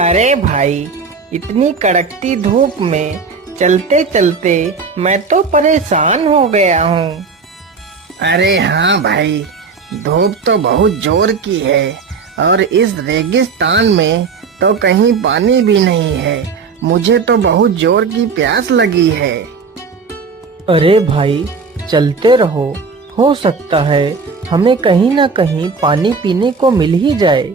अरे भाई, इतनी कड़कती धूप में चलते चलते मैं तो परेशान हो गया हूँ। अरे हाँ भाई, धूप तो बहुत जोर की है और इस रेगिस्तान में तो कहीं पानी भी नहीं है। मुझे तो बहुत जोर की प्यास लगी है। अरे भाई, चलते रहो, हो सकता है हमें कहीं ना कहीं पानी पीने को मिल ही जाए।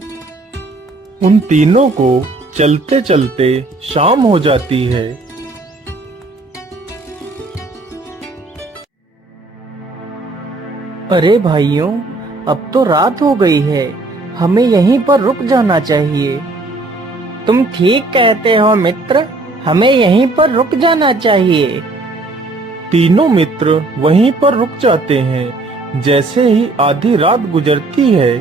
उन तीनों को चलते चलते शाम हो जाती है। अरे भाइयों, अब तो रात हो गई है, हमें यहीं पर रुक जाना चाहिए। तुम ठीक कहते हो मित्र, हमें यहीं पर रुक जाना चाहिए। तीनों मित्र वहीं पर रुक जाते हैं। जैसे ही आधी रात गुजरती है,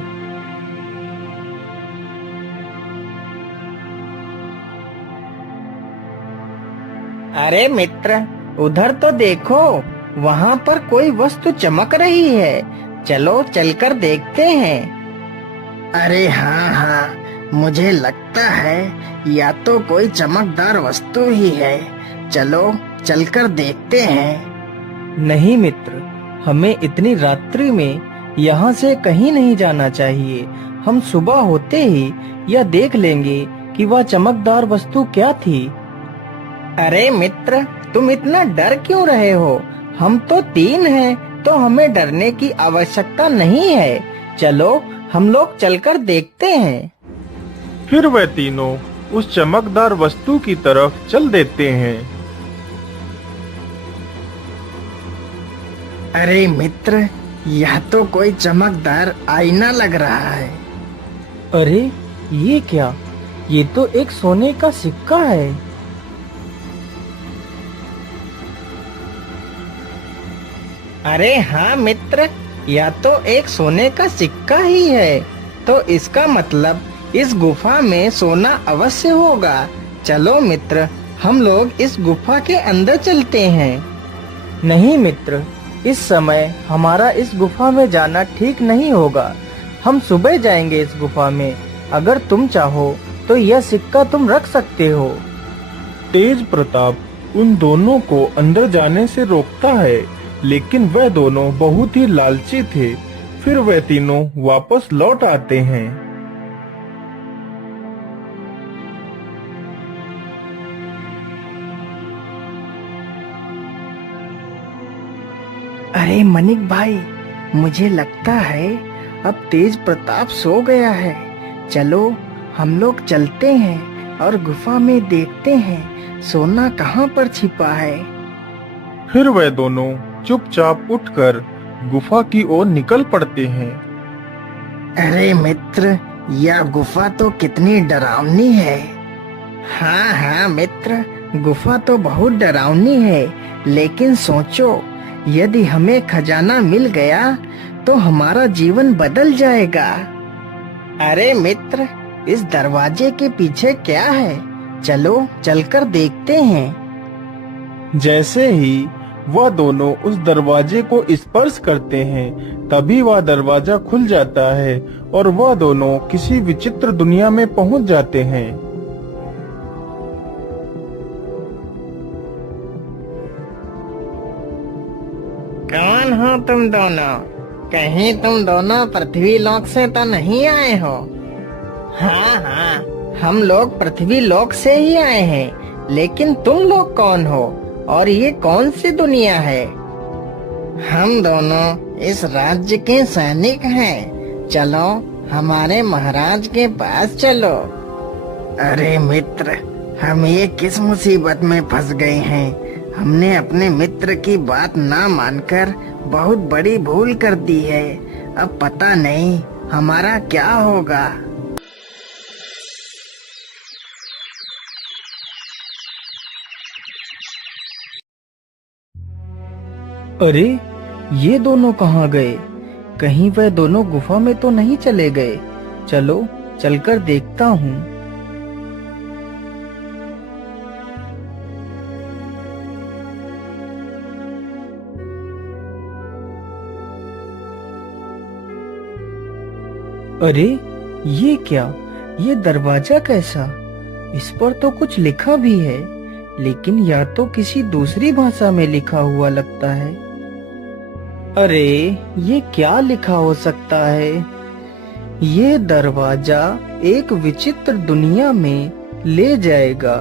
अरे मित्र, उधर तो देखो, वहाँ पर कोई वस्तु चमक रही है। चलो चलकर देखते हैं। अरे हाँ हाँ, मुझे लगता है या तो कोई चमकदार वस्तु ही है। चलो चलकर देखते हैं। नहीं मित्र, हमें इतनी रात्रि में यहाँ से कहीं नहीं जाना चाहिए। हम सुबह होते ही यह देख लेंगे कि वह चमकदार वस्तु क्या थी। अरे मित्र, तुम इतना डर क्यों रहे हो? हम तो तीन हैं, तो हमें डरने की आवश्यकता नहीं है। चलो हम लोग चलकर देखते हैं। फिर वह तीनों उस चमकदार वस्तु की तरफ चल देते हैं। अरे मित्र, यह तो कोई चमकदार आईना लग रहा है। अरे ये क्या? ये तो एक सोने का सिक्का है। अरे हाँ मित्र, यह तो एक सोने का सिक्का ही है। तो इसका मतलब इस गुफा में सोना अवश्य होगा। चलो मित्र, हम लोग इस गुफा के अंदर चलते हैं। नहीं मित्र, इस समय हमारा इस गुफा में जाना ठीक नहीं होगा। हम सुबह जाएंगे इस गुफा में। अगर तुम चाहो तो यह सिक्का तुम रख सकते हो। तेज प्रताप उन दोनों को अंदर जाने से रोकता है, लेकिन वह दोनों बहुत ही लालची थे। फिर वह तीनों वापस लौट आते हैं। अरे मनिक भाई, मुझे लगता है अब तेज प्रताप सो गया है। चलो हम लोग चलते हैं और गुफा में देखते हैं सोना कहाँ पर छिपा है। फिर वह दोनों चुपचाप उठकर गुफा की ओर निकल पड़ते हैं। अरे मित्र, यह गुफा तो कितनी डरावनी है। हाँ हाँ मित्र, गुफा तो बहुत डरावनी है, लेकिन सोचो, यदि हमें खजाना मिल गया तो हमारा जीवन बदल जाएगा। अरे मित्र, इस दरवाजे के पीछे क्या है? चलो चलकर देखते हैं। जैसे ही वह दोनों उस दरवाजे को स्पर्श करते हैं, तभी वह दरवाजा खुल जाता है और वह दोनों किसी विचित्र दुनिया में पहुंच जाते हैं। कौन हो तुम दोनों? कहीं तुम दोनों पृथ्वी लोक से तो नहीं आए हो? हाँ हाँ, हम लोग पृथ्वी लोक से ही आए हैं, लेकिन तुम लोग कौन हो और ये कौन सी दुनिया है? हम दोनों इस राज्य के सैनिक हैं। चलो हमारे महाराज के पास चलो। अरे मित्र, हम ये किस मुसीबत में फंस गए हैं। हमने अपने मित्र की बात ना मानकर बहुत बड़ी भूल कर दी है। अब पता नहीं हमारा क्या होगा। अरे ये दोनों कहाँ गए? कहीं वह दोनों गुफा में तो नहीं चले गए? चलो चलकर देखता हूँ। अरे ये क्या? ये दरवाजा कैसा? इस पर तो कुछ लिखा भी है, लेकिन या तो किसी दूसरी भाषा में लिखा हुआ लगता है। अरे ये क्या लिखा हो सकता है? ये दरवाजा एक विचित्र दुनिया में ले जाएगा।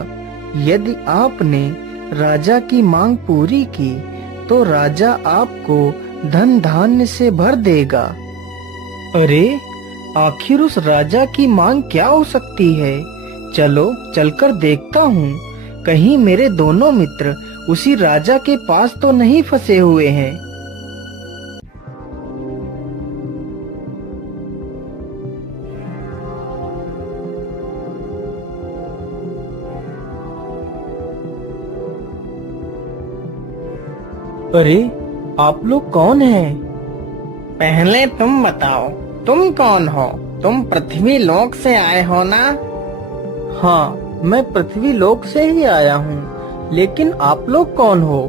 यदि आपने राजा की मांग पूरी की तो राजा आपको धन धान्य से भर देगा। अरे आखिर उस राजा की मांग क्या हो सकती है? चलो चलकर देखता हूँ, कहीं मेरे दोनों मित्र उसी राजा के पास तो नहीं फंसे हुए हैं। अरे आप लोग कौन हैं? पहले तुम बताओ, तुम कौन हो? तुम पृथ्वी लोक से आए हो ना? हाँ, मैं पृथ्वी लोक से ही आया हूँ, लेकिन आप लोग कौन हो?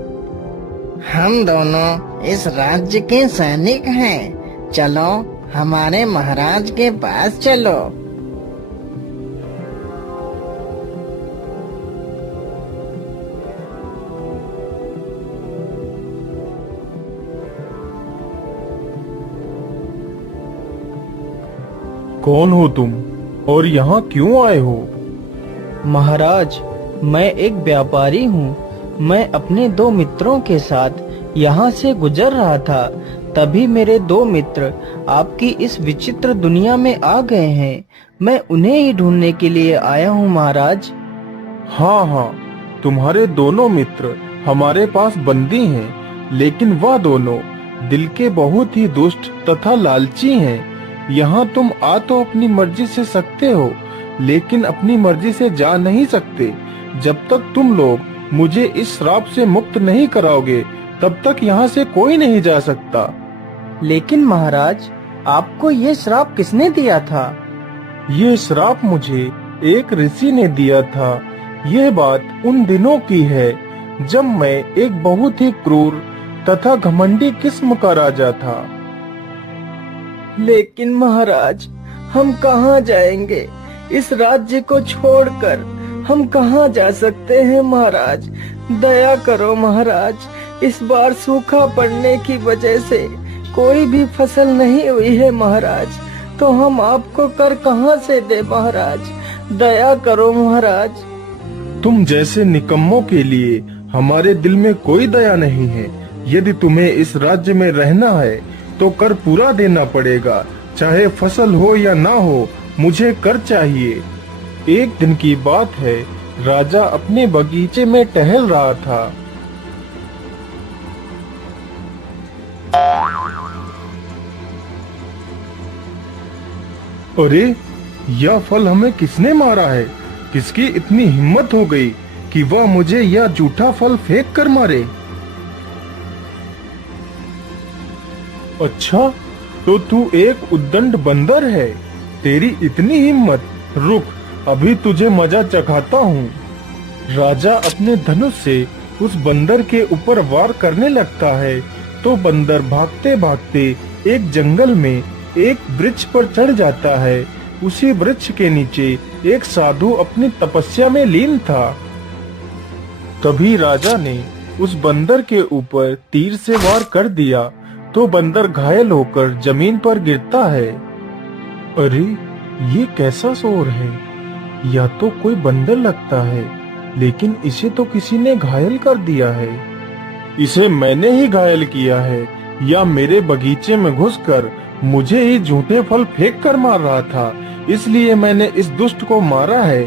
हम दोनों इस राज्य के सैनिक हैं। चलो हमारे महाराज के पास चलो। कौन हो तुम और यहाँ क्यों आए हो? महाराज, मैं एक व्यापारी हूँ। मैं अपने दो मित्रों के साथ यहाँ से गुजर रहा था, तभी मेरे दो मित्र आपकी इस विचित्र दुनिया में आ गए हैं। मैं उन्हें ही ढूंढने के लिए आया हूँ महाराज। हाँ हाँ, तुम्हारे दोनों मित्र हमारे पास बंदी हैं, लेकिन वह दोनों दिल के बहुत ही दुष्ट तथा लालची हैं। यहाँ तुम आ तो अपनी मर्जी से सकते हो, लेकिन अपनी मर्जी से जा नहीं सकते। जब तक तुम लोग मुझे इस श्राप से मुक्त नहीं कराओगे, तब तक यहाँ से कोई नहीं जा सकता। लेकिन महाराज, आपको ये श्राप किसने दिया था? ये श्राप मुझे एक ऋषि ने दिया था। यह बात उन दिनों की है जब मैं एक बहुत ही क्रूर तथा घमंडी किस्म का राजा था। लेकिन महाराज, हम कहाँ जाएंगे? इस राज्य को छोड़कर हम कहाँ जा सकते हैं महाराज? दया करो महाराज। इस बार सूखा पड़ने की वजह से कोई भी फसल नहीं हुई है महाराज, तो हम आपको कर कहाँ से दे महाराज? दया करो महाराज। तुम जैसे निकम्मों के लिए हमारे दिल में कोई दया नहीं है। यदि तुम्हें इस राज्य में रहना है तो कर पूरा देना पड़ेगा, चाहे फसल हो या ना हो, मुझे कर चाहिए। एक दिन की बात है, राजा अपने बगीचे में टहल रहा था। अरे यह फल हमें किसने मारा है? किसकी इतनी हिम्मत हो गई कि वह मुझे यह जूठा फल फेंक कर मारे? अच्छा, तो तू एक उद्दंड बंदर है। तेरी इतनी हिम्मत, रुक अभी तुझे मजा चखाता हूँ। राजा अपने धनुष से उस बंदर के ऊपर वार करने लगता है तो बंदर भागते भागते एक जंगल में एक वृक्ष पर चढ़ जाता है। उसी वृक्ष के नीचे एक साधु अपनी तपस्या में लीन था। तभी राजा ने उस बंदर के ऊपर तीर से वार कर दिया तो बंदर घायल होकर जमीन पर गिरता है। अरे ये कैसा शोर है? या तो कोई बंदर लगता है, लेकिन इसे तो किसी ने घायल कर दिया है। इसे मैंने ही घायल किया है, या मेरे बगीचे में घुसकर मुझे ही झूठे फल फेंक कर मार रहा था, इसलिए मैंने इस दुष्ट को मारा है।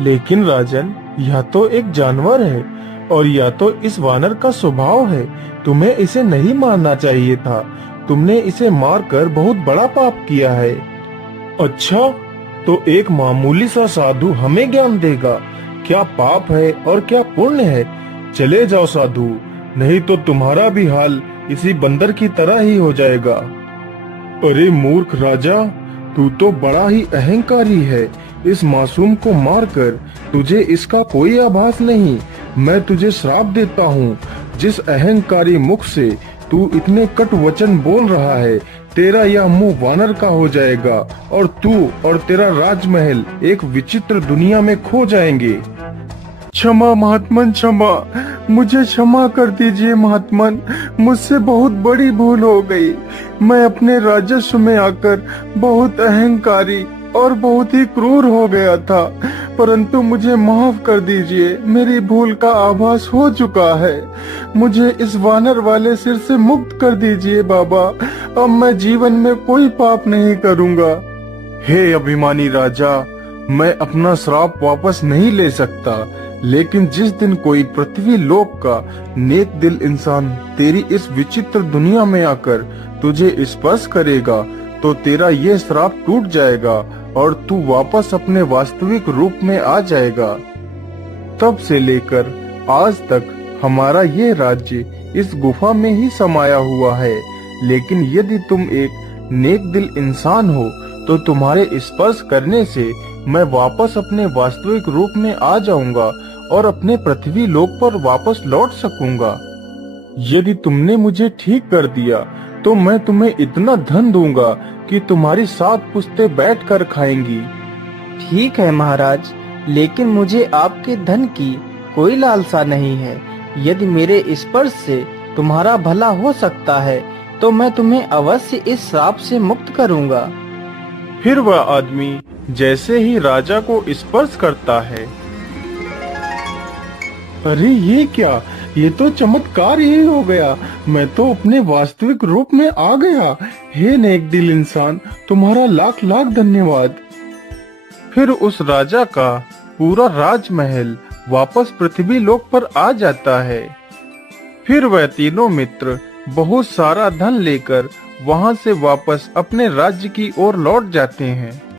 लेकिन राजन, यह तो एक जानवर है और या तो इस वानर का स्वभाव है। तुम्हें इसे नहीं मारना चाहिए था। तुमने इसे मारकर बहुत बड़ा पाप किया है। अच्छा, तो एक मामूली सा साधु हमें ज्ञान देगा क्या पाप है और क्या पुण्य है? चले जाओ साधु, नहीं तो तुम्हारा भी हाल इसी बंदर की तरह ही हो जाएगा। अरे मूर्ख राजा, तू तो बड़ा ही अहंकारी है। इस मासूम को मारकर तुझे इसका कोई आभास नहीं। मैं तुझे श्राप देता हूँ। जिस अहंकारी मुख से तू इतने कटु वचन बोल रहा है, तेरा यह मुंह वानर का हो जाएगा और तू और तेरा राजमहल एक विचित्र दुनिया में खो जाएंगे। क्षमा महात्मन, क्षमा, मुझे क्षमा कर दीजिए महात्मन, मुझसे बहुत बड़ी भूल हो गई। मैं अपने राजस्व में आकर बहुत अहंकारी और बहुत ही क्रूर हो गया था, परंतु मुझे माफ कर दीजिए, मेरी भूल का आभास हो चुका है। मुझे इस वानर वाले सिर से मुक्त कर दीजिए बाबा, अब मैं जीवन में कोई पाप नहीं करूँगा। हे अभिमानी राजा, मैं अपना श्राप वापस नहीं ले सकता, लेकिन जिस दिन कोई पृथ्वी लोक का नेक दिल इंसान तेरी इस विचित्र दुनिया में आकर तुझे स्पर्श करेगा तो तेरा ये श्राप टूट जाएगा और तू वापस अपने वास्तविक रूप में आ जाएगा। तब से लेकर आज तक हमारा ये राज्य इस गुफा में ही समाया हुआ है, लेकिन यदि तुम एक नेक दिल इंसान हो तो तुम्हारे स्पर्श करने से मैं वापस अपने वास्तविक रूप में आ जाऊंगा और अपने पृथ्वी लोक पर वापस लौट सकूंगा। यदि तुमने मुझे ठीक कर दिया तो मैं तुम्हें इतना धन दूंगा कि तुम्हारी 7 पुश्तें बैठकर खाएंगी। ठीक है महाराज, लेकिन मुझे आपके धन की कोई लालसा नहीं है। यदि मेरे स्पर्श से तुम्हारा भला हो सकता है तो मैं तुम्हें अवश्य इस श्राप से मुक्त करूंगा। फिर वह आदमी जैसे ही राजा को स्पर्श करता है, अरे ये क्या, ये तो चमत्कार ही हो गया, मैं तो अपने वास्तविक रूप में आ गया। हे नेक दिल इंसान, तुम्हारा लाख लाख धन्यवाद। फिर उस राजा का पूरा राजमहल वापस पृथ्वी लोक पर आ जाता है। फिर वह तीनों मित्र बहुत सारा धन लेकर वहां से वापस अपने राज्य की ओर लौट जाते हैं।